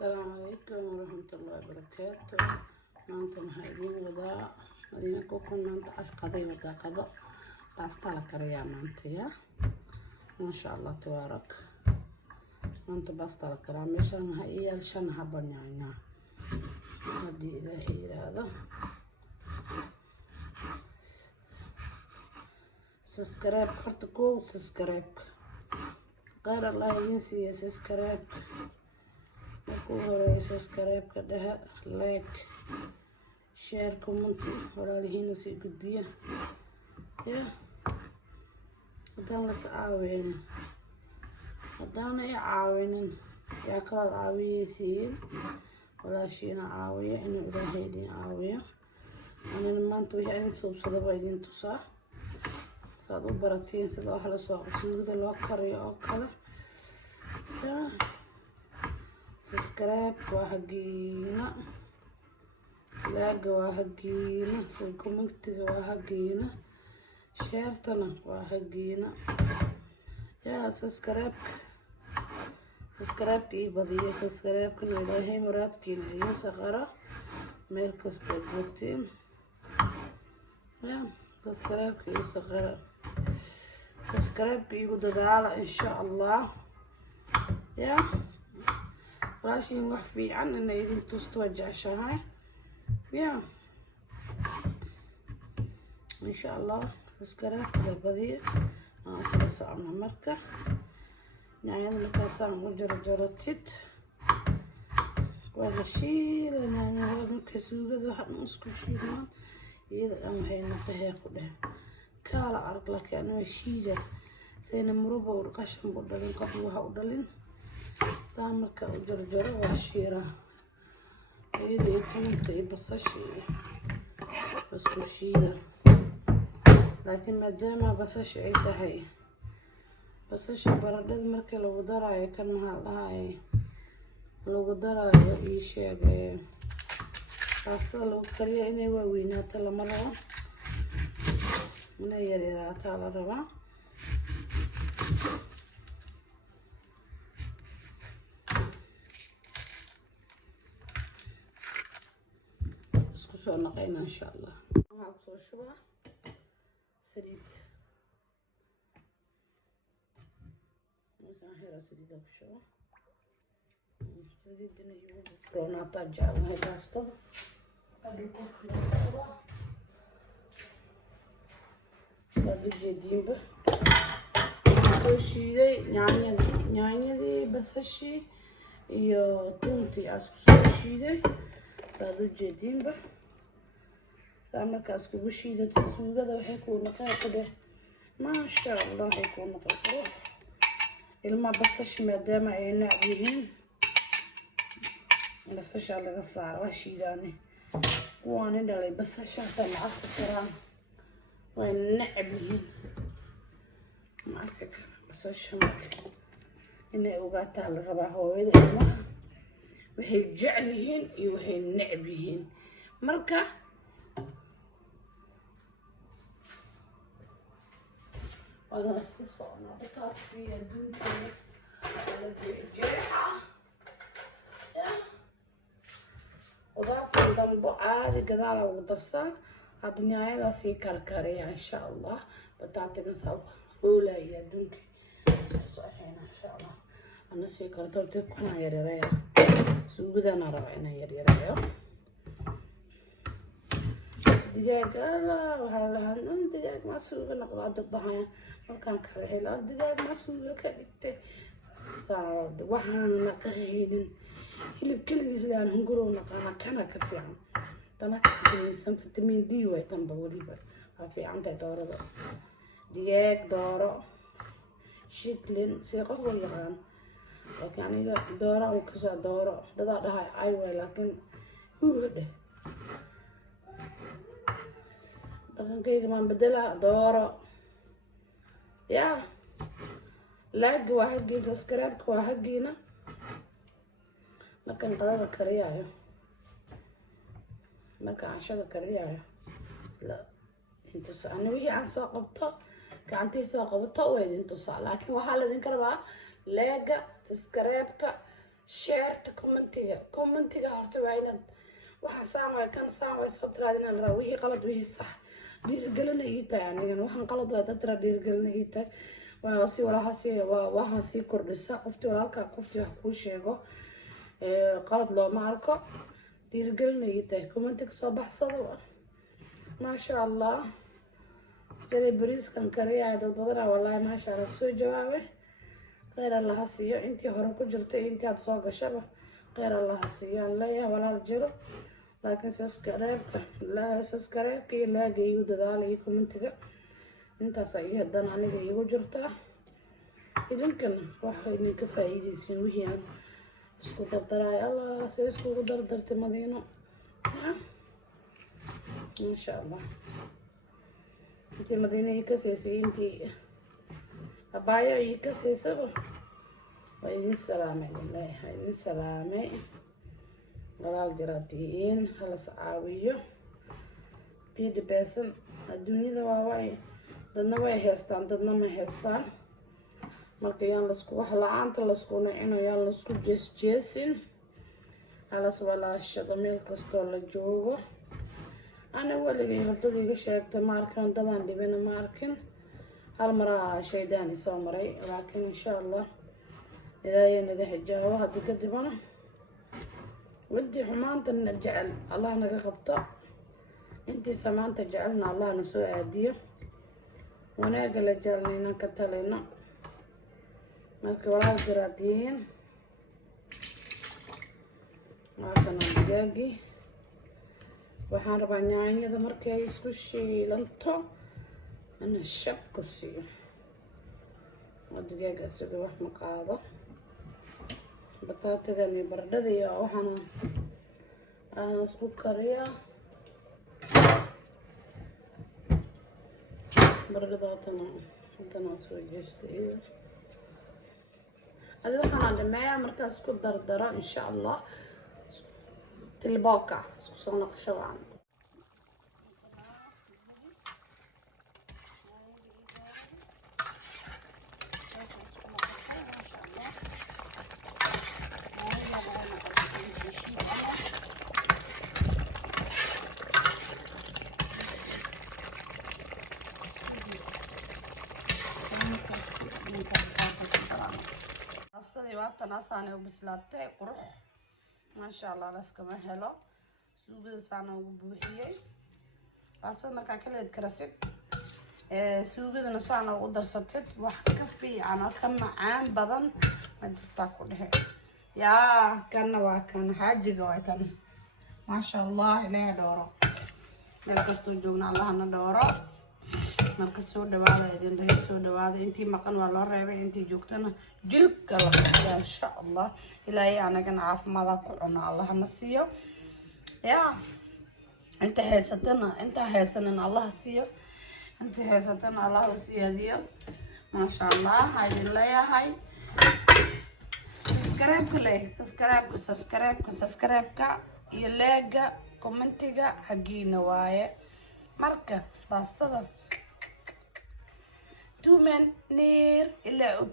السلام عليكم ورحمة الله وبركاته. maanta maxaa idiin wadaa adina ku maanta qaday wada qado baasta la kariyaa maanta ya maasha Allah tabaarak maanta baasta la kariyaa meeshan ha iyal shan habanayna hadii ilaahay yiraahdo subscribe horta ku subscribe qaar Allah idin siiyo subscribe ku horeeyo subscribe ka dhaha like share comment walaalihiin si gudbiya ya hadaan la saaween hadaan ay caawinin ya kala caawiyeen walaashiina caawiya inuu ilaahay idin caawiyo anina maanta wixii aan suubsada baa idin tusaa saad u baratiin sida wax la soo suugada loo kariyo oo kale ya subscribe waa hagiina like waa hagiina commentiga waa hagiina share-tana waa hagiina ya subscribe ii badiyo subscribe-ka ilaahay muraadkiina iyo saqara meel kasta joogtiin ya subscribe-ka iyo saqara subscribe-ka igu dadaala insha Allah ya raashin wax fiican in idin tusto wajashahay ya insha Allah subscribe badiyo asla socona marka nayada markaasaan u jarjartid wala shiilana marka suugada waxaan isku shiilnaa iyada ama hayna tahay ku dheh kala arag laakiin waa shiida sayna muruba oo qashan buu dhalin qof waxa u dhalin marka u jarjaro waa shiira iyada inta basashi isku shiida laakiin maadaama basashi ay tahay basashi baradhada marka lagu daraayo kan maxaa dhahay lagu daraayo ii sheegay asal lagu kariyo inay waaweynaato lama rabo inay yaryaraato la rabaa soo naqayna insha Allah waxaan soo shubaa saliid waxaan hela saliid ku shubaa saliidna iyo roonata jaalna baastada adigu ku shubaa jeedinba soo shiiday yaanyadii basashi iyo tuntii asku soo shiiday jeedinba markaas kugu shiidato suugada waxay ku noqon kade maasha Allah waxay ku noqon kade ilma basash maadaama ay nacab yihiin basasha laga saaro waa shiidaane kuwaan dhalay basasha lacag ku jiraan way nacab yihiin marka basasha inay ogaataa la rabaa hooyada ilmaha waxay jecel yihiin iyo waxay nacab yihiin marka أنا أسكت أنا بطاط في دون كذا على الجرحة وضعت ذنب عادي كذا على ودرسة هذا نهاية سي كركرية إن شاء الله بطاطا نسوي أولى يا دونك صحيح إن شاء الله أنا سي كرتور تبقى يريريا سوق ذا نرى أنا يريريا دجاج لا وهلا هن دجاج ما سوق نقضات الضحايا كان كرهلا دجاج ما سوق كدته صار waxaan naqayn hilib kaligiis aan hunguro naqana kana ka fiican tana san vitamin D way tan bawliba waa fiican tahay doorada digaag dooro shiklin si qof wal yaqaan laakiin aniga dooro oo ka soo dooro dada dhahay ay way laakiin huude dhaqankayga ma bedela dooro ya like waa hagiina subscribe waa hagiina markaan qadada kariyayo markaan cashada kariyayo la inta saan wixii aan soo qabto gacantii soo qabto way idin tusaa laakiin waxa la idin karabaa like subscribe شيرت كومنتيga horta waa inaad waxa saamay kan saamay soo tiraadina la wixii qalad wixii sax dhiirigelinayay tahay aniga waxaan qalad waa dadra dhiirigelinayay tahay waa si waxa si kordhisa qofti walaalka qofti wax ku sheego qalad loo ma arko dhiirigelinayay tahay commentiga soo baxsado ma sha Allah kale bariiskan kariya dad badan wallahi ma sha Allah soo jawaabay khayr Allah hasiyo intii hore ku jirtay intii aad soo gashaba khayr Allah hasiyo leeyahay walaal jiro laakiin subscribe iyo like iyo dadaalay commentiga intaas ay hadan aniga igu jirta idinkan waxa idinka faa'iideysan wixii aan isku dardaray Allah si isku dardartay Madiino ma sha Allah intii Madiina ay ka seesay intii abaayo ay ka seesaba waa idin salaamay ilaahay idin salaamay walaal jiratiin halas caawiyo kii beesan adduunyada waa way dadna way heestaan dadna ma heestaan marka yaan la isku wax la'aanta la isku nacinayo la isku jeesin halas walaashada meel kastoo la joogo ana waligay wadadayga sheegtay ma arkin dadaan dhibina ma arkin hal mar shaydaan soo maray laakiin insha Allah ilaahay naga xijaawo hadii ka dibana ودي حمانة الجعل الله نقبطه انتي سمانة جعلنا الله نسوء عادية وناقل جعلنا كتالينا مالك ولا الجراتيين وعطنا الدقاقي وحان ربع نعاني اذا مركا يسكوشي لنطو انا الشب كسي والدقاقة تبي واح مقاضة بطاطا برددي waxaan isku kariyaa bardadaatana hadana soo jeestay adiga waxaan dhameeyaa markaas ku dardaro insha Allah tilbaka isku soo naqshadaan تناساني وبسلاتي قروح ما شاء الله لاسكما هلو سوق سانا وبوحيي اصلا marka kale karasid suugada nasaana ugu darsatid wax ka fiican ka macaan badan ma jirta ku dhahay yaa kana waa kan haajiga waa tan ma sha Allah ilaahay dooro meel kasto joogna Allah na dooro marka soo dhawaada idin dhahay soo dhawaada intii maqan waa loo reebay intii joogtana jilka la qaadaa insha Allah ilaahay anagana caafimaad ku cuno Allah na siiyo yaa inta heesatana Allah siiyo inta heesatana Allah u siyaadiyo ma sha Allah idin leeyahay subscribe iyo like commentiga hagiina waaye marka baastada دومن نير إلا